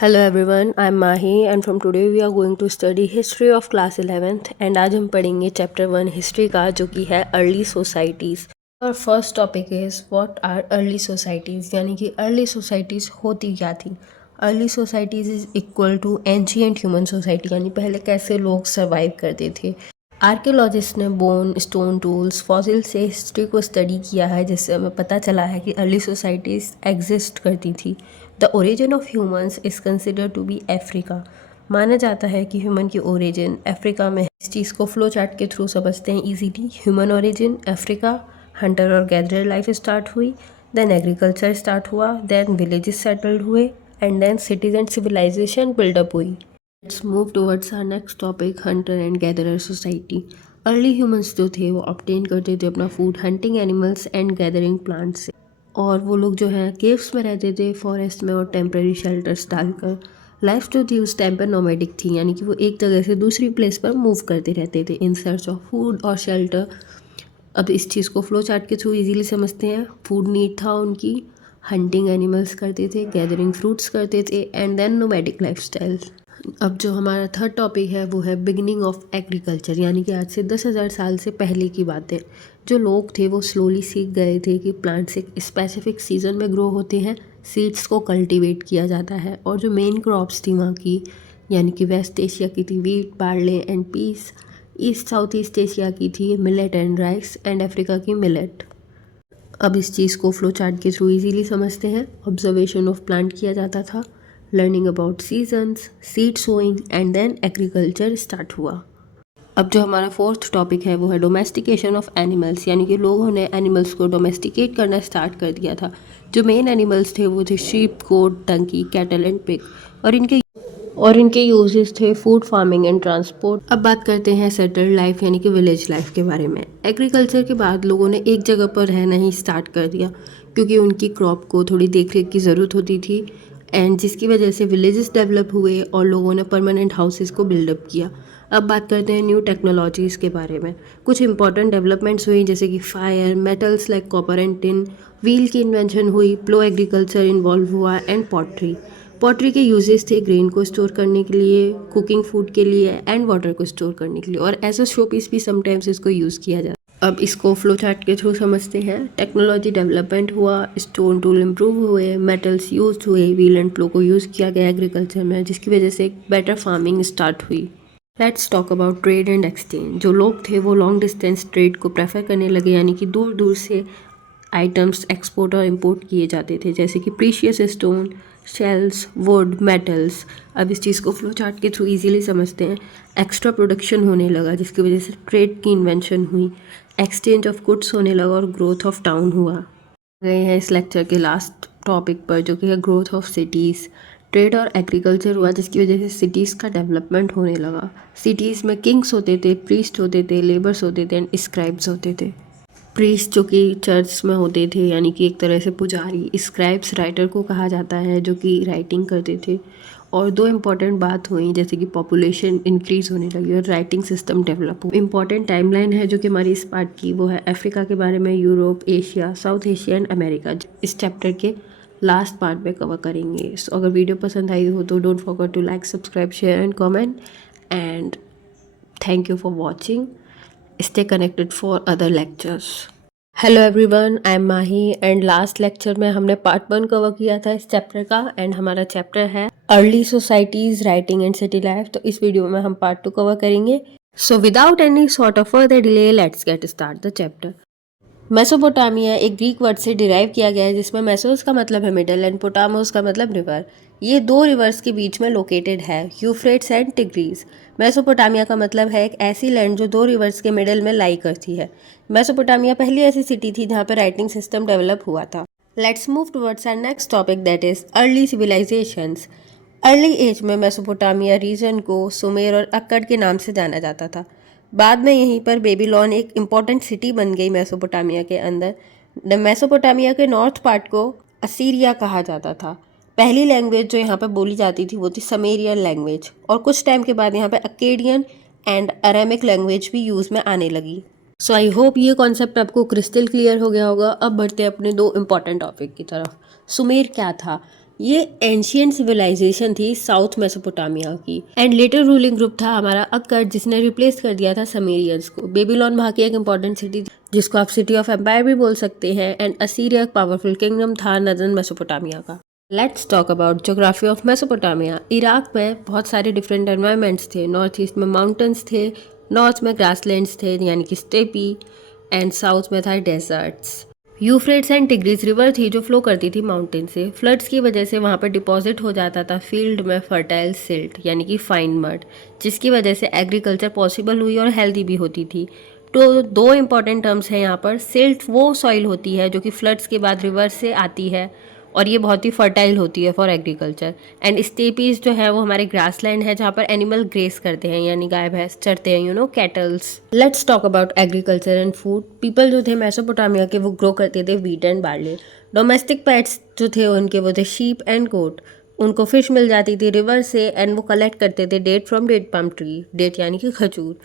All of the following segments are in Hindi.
Hello everyone, I'm Mahi and from today we are going to study history of class 11th and आज हम पढ़ेंगे चैप्टर 1 हिस्ट्री का जो कि है अर्ली सोसाइटीज़। और first topic is what are early societies, यानी कि अर्ली सोसाइटीज़ होती क्या थी। Early societies is equal to ancient human society, यानी पहले कैसे लोग सर्वाइव करते थे। आर्कियोलॉजिस्ट ने बोन, स्टोन टूल्स, फॉसिल से हिस्ट्री को स्टडी किया है, जिससे हमें पता चला है कि अर्ली सोसाइटीज़ एग्जिस्ट करती थी। The origin of humans is considered to be Africa. माना जाता है कि ह्यूमन की ओरिजिन अफ्रीका में है। इस चीज़ को फ्लो चार्ट के थ्रू समझते हैं easily. Human origin Africa, hunter और गैदरर लाइफ स्टार्ट हुई, देन एग्रीकल्चर स्टार्ट हुआ, देन विलेजेस सेटल्ड हुए and then cities and civilisation build up हुई। Let's move towards our next topic, hunter and gatherer society. Early humans जो थे वो ऑब्टेन करते थे अपना food hunting animals and gathering plants से, और वो लोग जो है केव्स में रहते थे, फॉरेस्ट में, और टेम्प्रेरी शेल्टर्स डालकर। लाइफ जो थी उस टाइम पर नोमैडिक थी, यानी कि वो एक जगह से दूसरी प्लेस पर मूव करते रहते थे इन सर्च ऑफ फूड और शेल्टर। अब इस चीज़ को फ्लो चार्ट के थ्रू इजीली समझते हैं। फूड नीड था उनकी, हंटिंग एनिमल्स करते थे, गैदरिंग फ्रूट्स करते थे एंड देन नोमैडिक लाइफस्टाइल। अब जो हमारा थर्ड टॉपिक है वो है बिगनिंग ऑफ एग्रीकल्चर, यानी कि आज से 10,000 साल से पहले की बात है। जो लोग थे वो स्लोली सीख गए थे कि प्लांट्स एक स्पेसिफिक सीजन में ग्रो होते हैं, सीड्स को कल्टीवेट किया जाता है, और जो मेन क्रॉप्स थी वहाँ की, यानी कि वेस्ट एशिया की थी wheat, barley and peas, East South East Asia की थी millet and rice, and Africa की मिलेट। अब इस चीज़ को फ्लो चार्ट के थ्रू इजीली समझते हैं। ऑब्जर्वेशन ऑफ प्लांट किया जाता था, learning about seasons, seed sowing and then agriculture start हुआ। अब जो हमारा फोर्थ टॉपिक है वो है डोमेस्टिकेशन ऑफ एनिमल्स, यानी कि लोगों ने एनिमल्स को डोमेस्टिकेट करना स्टार्ट कर दिया था। जो मेन एनिमल्स थे वो थे sheep, goat, donkey, cattle and pig, और इनके यूजेस थे फूड, फार्मिंग एंड ट्रांसपोर्ट। अब बात करते हैं सेटल्ड लाइफ यानी कि विलेज लाइफ के बारे में। एग्रीकल्चर के बाद लोगों ने एक जगह पर रहना ही स्टार्ट कर दिया, क्योंकि उनकी क्रॉप को थोड़ी देख रेख की ज़रूरत होती थी, एंड जिसकी वजह से विलेजेस डेवलप हुए और लोगों ने परमानेंट हाउसेस को बिल्डअप किया। अब बात करते हैं न्यू टेक्नोलॉजीज़ के बारे में। कुछ इंपॉर्टेंट डेवलपमेंट्स हुई, जैसे कि fire, metals like copper and tin, wheel की इन्वेंशन हुई, प्लो एग्रीकल्चर इन्वॉल्व हुआ एंड पॉटरी। पॉटरी के यूजेस थे ग्रेन को स्टोर करने के लिए, कुकिंग फूड के लिए एंड वाटर को स्टोर करने के लिए, और एज अ शो पीस भी समटाइम्स इसको यूज़ किया जाता है। अब इसको फ्लो चार्ट के थ्रू समझते हैं। टेक्नोलॉजी डेवलपमेंट हुआ, स्टोन टूल इम्प्रूव हुए, मेटल्स यूज हुए, व्हील एंड प्लो को यूज़ किया गया एग्रीकल्चर में, जिसकी वजह से एक बेटर फार्मिंग स्टार्ट हुई। Let's talk about trade and exchange. जो लोग थे वो लॉन्ग डिस्टेंस ट्रेड को प्रेफर करने लगे, यानी कि दूर दूर से आइटम्स एक्सपोर्ट और इंपोर्ट किए जाते थे, जैसे कि precious stone, shells, would, metals. अब इस चीज़ को फ्लो चार्ट के थ्रू इजीली समझते हैं। एक्स्ट्रा प्रोडक्शन होने लगा, जिसकी वजह से ट्रेड की इन्वेंशन हुई, एक्सचेंज ऑफ गुड्स होने लगा और ग्रोथ ऑफ टाउन हुआ। गए हैं इस लेक्चर के लास्ट टॉपिक पर, जो कि है ग्रोथ ऑफ सिटीज़। ट्रेड और एग्रीकल्चर हुआ, जिसकी वजह से सिटीज़ का डेवलपमेंट होने लगा। सिटीज़ में किंग्स होते थे, प्रीस्ट होते थे, लेबर्स होते थे एंड स्क्राइब्स होते थे। प्रीस्ट जो कि चर्च में होते थे, यानी कि एक तरह से पुजारी। स्क्राइब्स राइटर को कहा जाता है, जो कि राइटिंग करते थे। और दो इम्पॉर्टेंट बात हुई, जैसे कि पॉपुलेशन इंक्रीज होने लगी और राइटिंग सिस्टम डेवलप हुआ। इम्पॉर्टेंट टाइमलाइन है जो कि हमारी इस पार्ट की, वो है अफ्रीका के बारे में, Europe, Asia, South Asia and America. इस चैप्टर के लास्ट पार्ट में कवर करेंगे। सो अगर वीडियो पसंद आई हो तो don't forget to like, subscribe, share and comment, and thank you for watching. Stay connected for other lectures. Hello everyone, I am Mahi and last lecture में हमने पार्ट 1 कवर किया था इस चैप्टर का, एंड हमारा चैप्टर है early societies, writing and city life. तो इस वीडियो में हम पार्ट 2 कवर करेंगे। So without any sort of further delay, let's get start the chapter. Mesopotamia एक ग्रीक वर्ड से डिराइव किया गया है, जिसमें मेसोस का मतलब है मिडल एंड पोटामोस का मतलब रिवर। ये दो रिवर्स के बीच में लोकेटेड है, यूफ्रेट्स एंड टिग्रीज। मेसोपोटामिया का मतलब है एक ऐसी लैंड जो दो रिवर्स के मिडल में लाई करती है। मेसोपोटामिया पहली ऐसी सिटी थी जहाँ पर राइटिंग सिस्टम डेवलप हुआ था। Let's move towards our next topic, that is early civilisations. Early age में मेसोपोटामिया रीजन को सुमेर और अक्कड़ के नाम से जाना जाता था। बाद में यहीं पर बेबीलोन एक इम्पॉर्टेंट सिटी बन गई मेसोपोटामिया के अंदर। मेसोपोटामिया के नॉर्थ पार्ट को असीरिया कहा जाता था। पहली लैंग्वेज जो यहाँ पर बोली जाती थी वो थी समेरियन लैंग्वेज, और कुछ टाइम के बाद यहाँ पे अकेडियन एंड अरेमिक लैंग्वेज भी यूज़ में आने लगी। सो आई होप ये कॉन्सेप्ट आपको क्रिस्टल क्लियर हो गया होगा। अब बढ़ते हैं अपने दो इम्पॉर्टेंट टॉपिक की तरफ। सुमेर क्या था? ये एंशियंट सिविलाइजेशन थी साउथ मेसोपोटामिया की। एंड लेटर रूलिंग ग्रुप था हमारा अक्कड़, जिसने रिप्लेस कर दिया था समेरियंस को। बेबीलोन वहाँ की एक इंपॉर्टेंट सिटी थी, जिसको आप सिटी ऑफ एम्पायर भी बोल सकते हैं। एंड असीरिया एक पावरफुल किंगडम था नदर्न मेसोपोटामिया का। Let's talk about geography of Mesopotamia. Iraq में बहुत सारे डिफरेंट एनवायरनमेंट्स थे। नॉर्थ ईस्ट में माउंटेन्स थे, नॉर्थ में ग्रासलैंड्स थे यानी कि स्टेपी, एंड साउथ में था deserts. Euphrates and Tigris river थी जो फ्लो करती थी माउंटेन से। फ्लड्स की वजह से वहाँ पर डिपॉजिट हो जाता था फील्ड में फर्टाइल सिल्ट यानी कि फाइन मड, जिसकी वजह से एग्रीकल्चर पॉसिबल हुई और हेल्दी भी होती थी। तो दो इंपॉर्टेंट टर्म्स हैं यहाँ पर। सिल्ट वो सॉइल होती है जो कि फ्लड्स के बाद रिवर से आती है और ये बहुत ही फर्टाइल होती है फॉर एग्रीकल्चर। एंड स्टेपीज जो है वो हमारे ग्रासलैंड है जहाँ पर एनिमल ग्रेस करते हैं यानी गाय भैंस चरते हैं, kettles. Let's talk about agriculture and food. People जो थे मेसोपोटामिया के वो ग्रो करते थे wheat and barley. Domestic pets जो थे उनके वो थे शीप एंड गोट। उनको फिश मिल जाती थी रिवर से एंड वो कलेक्ट करते थे date from date palm tree, date यानी कि खजूर।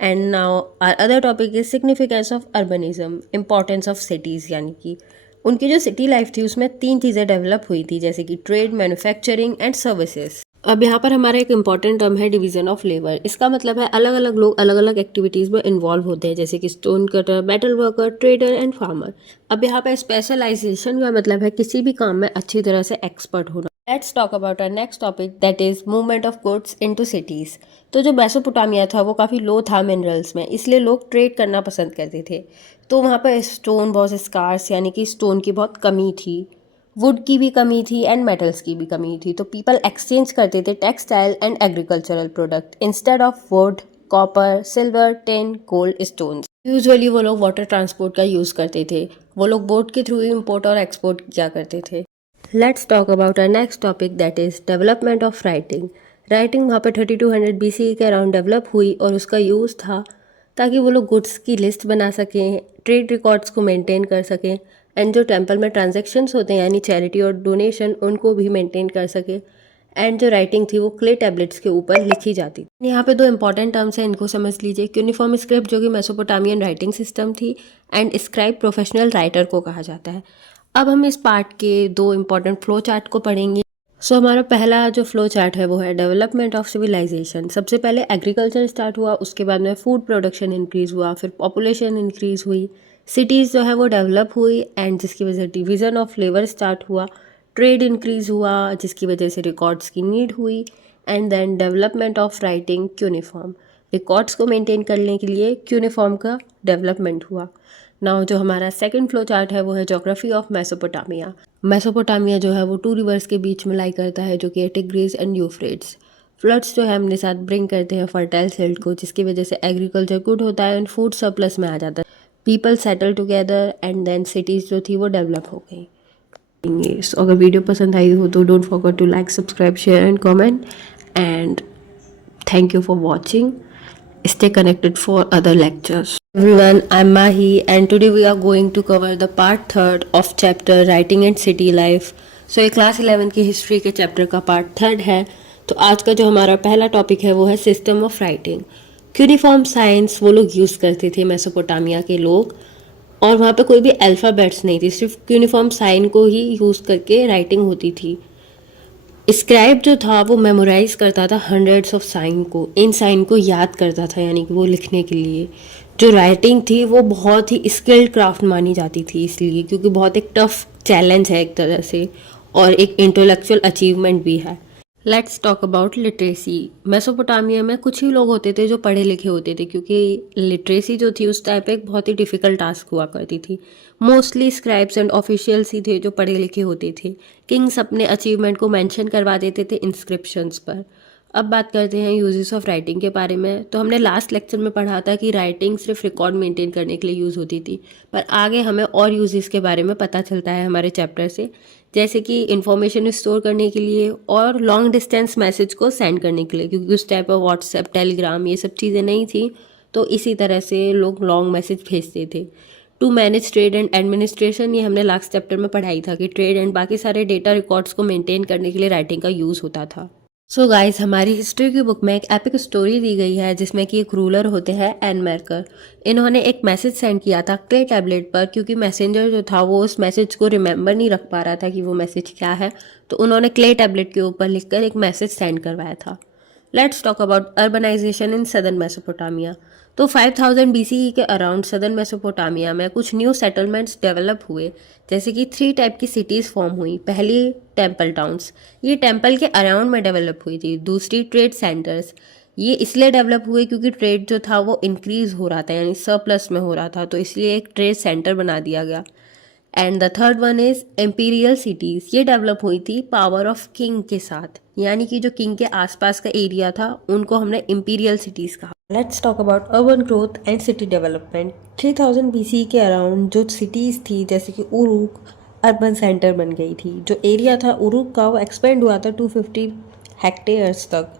And now our other topic is significance of urbanism, importance of cities, यानी कि उनकी जो सिटी लाइफ थी उसमें 3 चीज़ें डेवलप हुई थी, जैसे कि ट्रेड, मैन्युफैक्चरिंग एंड सर्विसेज। अब यहाँ पर हमारा एक इंपॉर्टेंट टर्म है डिवीजन ऑफ लेबर। इसका मतलब है अलग अलग लोग अलग अलग एक्टिविटीज़ में इन्वॉल्व होते हैं, जैसे कि stone cutter, metal worker, trader and farmer. अब यहाँ पर स्पेशलाइजेशन का मतलब है किसी भी काम में अच्छी तरह से एक्सपर्ट होना। Let's talk about our next topic, that is movement of goods into cities. तो जो मेसोपोटामिया था वो काफ़ी लो था मिनरल्स में, इसलिए लोग ट्रेड करना पसंद करते थे। तो वहाँ पर स्टोन बहुत स्कार्स यानी कि स्टोन की बहुत कमी थी, वुड की भी कमी थी एंड मेटल्स की भी कमी थी। तो पीपल एक्सचेंज करते थे textile and agricultural product instead of would, copper, silver, tin, gold, stones. Usually वो लोग वाटर ट्रांसपोर्ट का यूज़ करते थे। वो लोग बोट के थ्रू इम्पोर्ट और एक्सपोर्ट किया करते थे। Let's talk about our next topic, that is development of writing. Writing वहाँ पर 3200 BCE के अराउंड डेवलप हुई और उसका यूज़ था ताकि वो लोग गुड्स की लिस्ट बना सकें, ट्रेड रिकॉर्ड्स को मेंटेन कर सकें, एंड जो टेंपल में ट्रांजैक्शंस होते हैं यानी चैरिटी और डोनेशन उनको भी मेंटेन कर सकें। एंड जो राइटिंग थी वो क्ले टैबलेट्स के ऊपर लिखी जाती थी। यहाँ पे 2 इंपॉर्टेंट टर्म्स हैं, इनको समझ लीजिए। यूनिफॉर्म स्क्रिप्ट जो कि मेसोपोटामियन राइटिंग सिस्टम थी, एंड स्क्राइब प्रोफेशनल राइटर को कहा जाता है। अब हम इस पार्ट के 2 इंपॉर्टेंट फ्लो चार्ट को पढ़ेंगे। हमारा पहला जो फ्लो चार्ट है वो है डेवलपमेंट ऑफ सिविलाइजेशन। सबसे पहले एग्रीकल्चर स्टार्ट हुआ, उसके बाद में फूड प्रोडक्शन इंक्रीज़ हुआ, फिर पॉपुलेशन इंक्रीज़ हुई, सिटीज़ जो है वो डेवलप हुई, एंड जिसकी वजह से डिवीज़न ऑफ लेबर स्टार्ट हुआ, ट्रेड इंक्रीज़ हुआ जिसकी वजह से रिकॉर्ड्स की नीड हुई, and then development of writing cuneiform. Records को मेंटेन करने के लिए क्यूनिफॉर्म का डेवलपमेंट हुआ। नाउ जो हमारा सेकंड फ्लो चार्ट है वो है ज्योग्राफी ऑफ मेसोपोटामिया। मेसोपोटामिया जो है वो 2 रिवर्स के बीच में लाई करता है, जो कि टिग्रीज एंड यूफ्रेट्स। फ्लड्स जो है अपने साथ ब्रिंग करते हैं फर्टाइल सिल्ट को, जिसकी वजह से एग्रीकल्चर गुड होता है एंड फूड सरप्लस में आ जाता है। People settle together and then cities जो थी वो डेवलप हो गई। सो अगर वीडियो पसंद आई हो तो don't forget to like, subscribe, share and comment, and thank you for watching. Stay connected for other lectures. Everyone, I'm Mahi and today we are going to cover the part 3rd of chapter Writing and City Life. So ये क्लास 11 की हिस्ट्री के चैप्टर का पार्ट 3rd है। तो आज का जो हमारा पहला टॉपिक है वो है system of writing. Cuneiform science वो लोग यूज़ करते थे मेसोपोटामिया के लोग, और वहाँ पे कोई भी अल्फ़ाबेट्स नहीं थी, सिर्फ क्यूनिफॉर्म साइन को ही यूज़ करके राइटिंग होती थी। स्क्राइब जो था वो मेमोराइज करता था हंड्रेड्स ऑफ साइन को, इन साइन को याद करता था यानी कि वो लिखने के लिए। जो राइटिंग थी वो बहुत ही स्किल्ड क्राफ्ट मानी जाती थी, इसलिए क्योंकि बहुत एक टफ चैलेंज है एक तरह से, और एक इंटेलेक्चुअल अचीवमेंट भी है। Let's talk about literacy. Mesopotamia में कुछ ही लोग होते थे जो पढ़े लिखे होते थे, क्योंकि लिटरेसी जो थी उस टाइप एक बहुत ही डिफ़िकल्ट टास्क हुआ करती थी। मोस्टली स्क्राइब्स एंड ऑफिशियल्स ही थे जो पढ़े लिखे होते थे। किंग्स अपने अचीवमेंट को मेंशन करवा देते थे इंस्क्रिप्शंस पर। अब बात करते हैं यूजेस ऑफ राइटिंग के बारे में। तो हमने लास्ट लेक्चर में पढ़ा था कि राइटिंग सिर्फ रिकॉर्ड मेंटेन करने के लिए यूज़ होती थी, पर आगे हमें और यूजेस के बारे में पता चलता है हमारे चैप्टर से, जैसे कि इन्फॉर्मेशन स्टोर करने के लिए और लॉन्ग डिस्टेंस मैसेज को सेंड करने के लिए, क्योंकि उस टाइप ऑफ व्हाट्सएप, टेलीग्राम ये सब चीज़ें नहीं थी, तो इसी तरह से लोग लॉन्ग मैसेज भेजते थे। To manage trade and administration, ये हमने लास्ट चैप्टर में पढ़ाई था कि ट्रेड एंड बाकी सारे डेटा रिकॉर्ड्स को मेंटेन करने के लिए राइटिंग का यूज़ होता था। सो गाइस, हमारी हिस्ट्री की बुक में एक एपिक स्टोरी दी गई है जिसमें कि एक रूलर होते हैं एनमेरकर। इन्होंने एक मैसेज सेंड किया था क्ले टैबलेट पर, क्योंकि मैसेंजर जो था वो उस मैसेज को रिमेंबर नहीं रख पा रहा था कि वो मैसेज क्या है, तो उन्होंने क्ले टैबलेट के ऊपर लिखकर एक मैसेज सेंड करवाया था। Let's talk about urbanisation in southern Mesopotamia. तो 5000 BCE के अराउंड सदर्न मेसोपोटामिया में कुछ न्यू सेटलमेंट्स डेवलप हुए, जैसे कि 3 टाइप की सिटीज़ फॉर्म हुई। पहली टेम्पल टाउन्स, ये टेम्पल के अराउंड में डेवलप हुई थी। दूसरी ट्रेड सेंटर्स, ये इसलिए डेवलप हुए क्योंकि ट्रेड जो था वो इंक्रीज हो रहा था, यानी सरप्लस में हो रहा था, तो इसलिए एक ट्रेड सेंटर बना दिया गया। And the third one is Amperian cities. ये डेवलप हुई थी पावर ऑफ किंग के साथ, यानी कि जो किंग के आसपास का एरिया था उनको हमने इम्पीरियल सिटीज़ कहा। Let's talk about urban growth and city development. 3000 BC के अराउंड जो सिटीज़ थी जैसे कि उरुक अर्बन सेंटर बन गई थी। जो एरिया था उरुक का वो एक्सपेंड हुआ था 250 हेक्टेयर्स तक।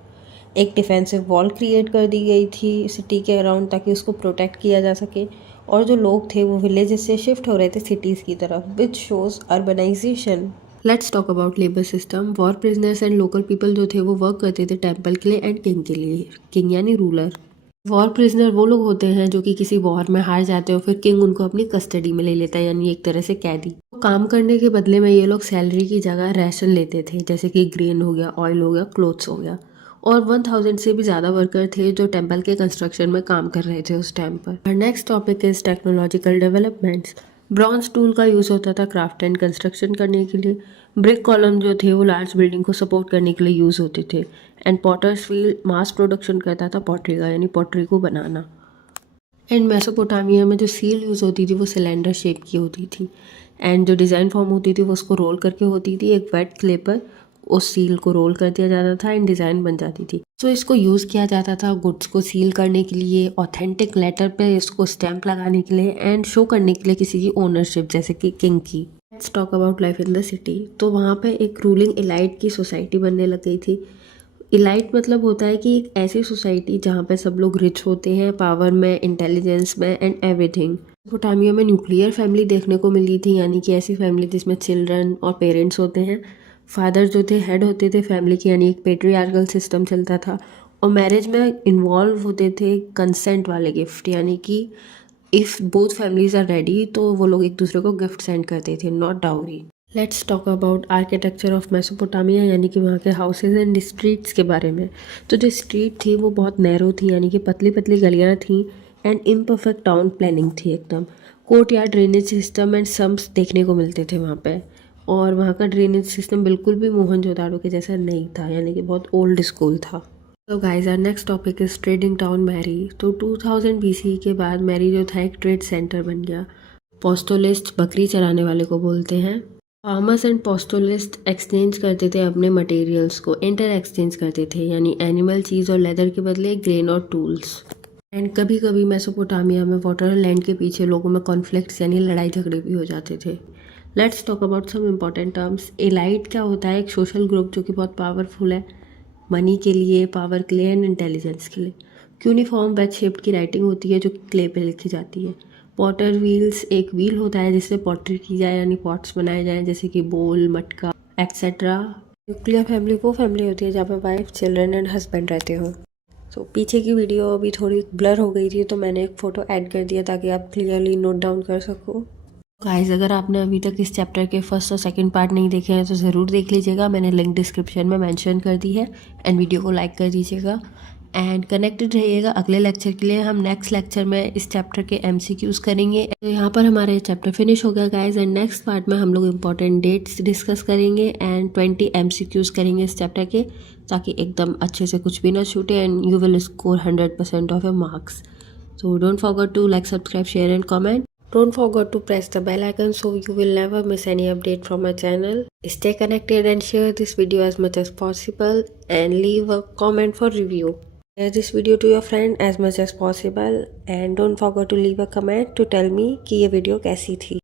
एक डिफेंसिव वॉल क्रिएट कर दी गई थी सिटी के अराउंड ताकि उसको प्रोटेक्ट किया जा सके, और जो लोग थे वो विलेजेस से शिफ्ट हो रहे थे सिटीज़ की तरफ, which shows urbanisation. Let's talk about labour system. War prisoners and local people जो थे वो वर्क करते थे टेम्पल के लिए एंड किंग के लिए। किंग यानी रूलर। वॉर प्रिजनर वो लोग होते हैं जो कि किसी वॉर में हार जाते हो, फिर किंग उनको अपनी कस्टडी में ले लेता है, यानी एक तरह से कैदी। काम करने के बदले में ये लोग सैलरी की जगह राशन लेते थे, जैसे कि ग्रेन हो गया, ऑयल हो गया, क्लोथ्स हो गया। और 1000 से भी ज़्यादा वर्कर थे जो टेम्पल के कंस्ट्रक्शन में काम कर रहे थे उस टाइम पर। Next topic is technological developments. Bronze tool का यूज़ होता था क्राफ्ट एंड कंस्ट्रक्शन करने के लिए। ब्रिक कॉलम जो थे वो लार्ज बिल्डिंग को सपोर्ट करने के लिए यूज़ होते थे। And potter's wheel mass production करता था पॉटरी का, यानी पॉटरी को बनाना। एंड मेसोपोटामिया में जो सील यूज़ होती थी वो सिलेंडर शेप की होती थी। एंड जो डिज़ाइन फॉर्म होती थी वो उसको रोल करके होती थी। एक वेट क्ले पर उस सील को रोल कर दिया जाता था एंड डिज़ाइन बन जाती थी। सो इसको यूज़ किया जाता था गुड्स को सील करने के लिए, ऑथेंटिक लेटर पे इसको स्टैंप लगाने के लिए एंड शो करने के लिए किसी की ओनरशिप, जैसे कि किंग की। Let's talk about life in the city. तो वहाँ पे एक रूलिंग एलाइट की सोसाइटी बनने लग गई थी। इलाइट मतलब होता है कि एक ऐसी सोसाइटी जहाँ पे सब लोग रिच होते हैं, पावर में, इंटेलिजेंस में एंड एवरीथिंग। मेसोपोटामिया में न्यूक्लियर फैमिली देखने को मिली थी, यानी कि ऐसी फैमिली जिसमें चिल्ड्रन और पेरेंट्स होते हैं। फादर जो थे हेड होते थे फैमिली के, यानी एक पेट्रियार्कल सिस्टम चलता था। और मैरिज में इन्वॉल्व होते थे कंसेंट वाले गिफ्ट, यानी कि if both families are ready तो वो लोग एक दूसरे को गिफ्ट सेंड करते थे, not dowry. Let's talk about architecture of Mesopotamia, यानी कि वहाँ के हाउसेज एंड स्ट्रीट्स के बारे में। तो जो स्ट्रीट थी वो बहुत नैरो थी, यानी कि पतली पतली गलियाँ थीं एंड इम्परफेक्ट टाउन प्लानिंग थी एकदम। Court yard drainage system and sums देखने को मिलते थे वहाँ पे। और वहाँ का ड्रेनेज सिस्टम बिल्कुल भी मोहनजोदाड़ो के जैसा नहीं था, यानी कि बहुत ओल्ड स्कूल था। तो guys our next topic is trading town Mari. तो 2000 BC के बाद मैरी जो था एक ट्रेड सेंटर बन गया। पोस्टोलिस्ट बकरी चराने वाले को बोलते हैं। फार्मर्स एंड पोस्टोलिस्ट एक्सचेंज करते थे अपने मटेरियल्स को, इंटर एक्सचेंज करते थे, यानी एनिमल चीज़ और लेदर के बदले ग्रेन और टूल्स। एंड कभी कभी मेसोपोटामिया में वाटर लैंड के पीछे लोगों में कॉन्फ्लिक्ट्स यानी लड़ाई झगड़े भी हो जाते थे। Let's talk about some important terms. Elite क्या होता है? एक सोशल ग्रुप जो कि बहुत पावरफुल है मनी के लिए, पावर के लिए एंड इंटेलिजेंस के लिए। यूनिफॉर्म वेज शेप्ड की राइटिंग होती है जो क्ले पे लिखी जाती है। पॉटर व्हील्स, एक व्हील होता है जिससे पॉटरी की जाए, यानी पॉट्स बनाए जाएं, जैसे कि बोल, मटका एक्सेट्रा। न्यूक्लियर फैमिली वो फैमिली होती है जहाँ पे वाइफ, चिल्ड्रन एंड हस्बैंड रहते हो। तो पीछे की वीडियो अभी थोड़ी ब्लर हो गई थी तो मैंने एक फ़ोटो ऐड कर दिया ताकि आप क्लियरली नोट डाउन कर सको। गाइस, अगर आपने अभी तक इस चैप्टर के फर्स्ट और सेकंड पार्ट नहीं देखे हैं तो ज़रूर देख लीजिएगा, मैंने लिंक डिस्क्रिप्शन में मेंशन कर दी है। एंड वीडियो को लाइक कर दीजिएगा एंड कनेक्टेड रहिएगा अगले लेक्चर के लिए। हम नेक्स्ट लेक्चर में इस चैप्टर के MCQs करेंगे। तो यहाँ पर हमारे चैप्टर फिनिश हो गया गाइस, एंड नेक्स्ट पार्ट में हम लोग इंपॉर्टेंट डेट्स डिस्कस करेंगे एंड 20 MCQs करेंगे इस चैप्टर के, ताकि एकदम अच्छे से कुछ भी ना छूटे and you will score 100% of your marks. So don't forget to like, subscribe, share and comment. Don't forget to press the bell icon so you will never miss any update from my channel. Stay connected and share this video as much as possible and leave a comment for review. Share this video to your friend as much as possible and don't forget to leave a comment to tell me कि ये video कैसी थी।